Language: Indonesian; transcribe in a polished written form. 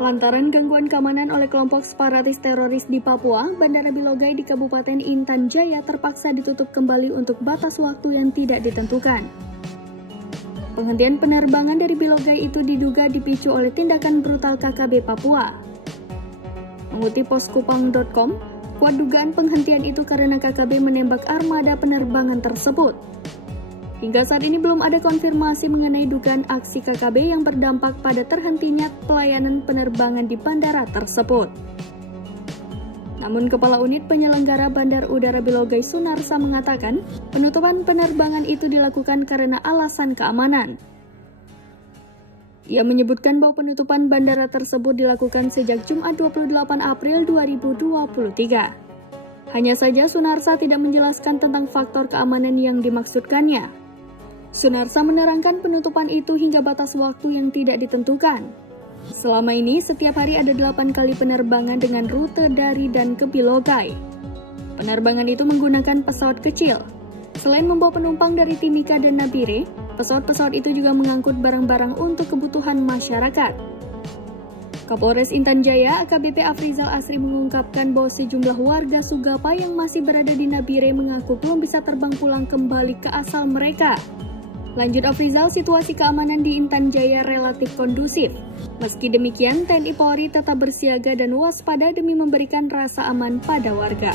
Lantaran gangguan keamanan oleh kelompok separatis teroris di Papua, Bandara Bilogai di Kabupaten Intan Jaya terpaksa ditutup kembali untuk batas waktu yang tidak ditentukan. Penghentian penerbangan dari Bilogai itu diduga dipicu oleh tindakan brutal KKB Papua. Mengutip poskupang.com, kuat dugaan penghentian itu karena KKB menembak armada penerbangan tersebut. Hingga saat ini belum ada konfirmasi mengenai dugaan aksi KKB yang berdampak pada terhentinya pelayanan penerbangan di bandara tersebut. Namun Kepala Unit Penyelenggara Bandar Udara Bilogai Sunarsa mengatakan penutupan penerbangan itu dilakukan karena alasan keamanan. Ia menyebutkan bahwa penutupan bandara tersebut dilakukan sejak Jumat 28 April 2023. Hanya saja Sunarsa tidak menjelaskan tentang faktor keamanan yang dimaksudkannya. Sunarsa menerangkan penutupan itu hingga batas waktu yang tidak ditentukan. Selama ini, setiap hari ada 8 kali penerbangan dengan rute dari dan ke Bilogai. Penerbangan itu menggunakan pesawat kecil. Selain membawa penumpang dari Timika dan Nabire, pesawat-pesawat itu juga mengangkut barang-barang untuk kebutuhan masyarakat. Kapolres Intan Jaya, AKBP Afrizal Asri mengungkapkan bahwa sejumlah warga Sugapa yang masih berada di Nabire mengaku belum bisa terbang pulang kembali ke asal mereka. Lanjut Afrizal, situasi keamanan di Intan Jaya relatif kondusif. Meski demikian, TNI Polri tetap bersiaga dan waspada demi memberikan rasa aman pada warga.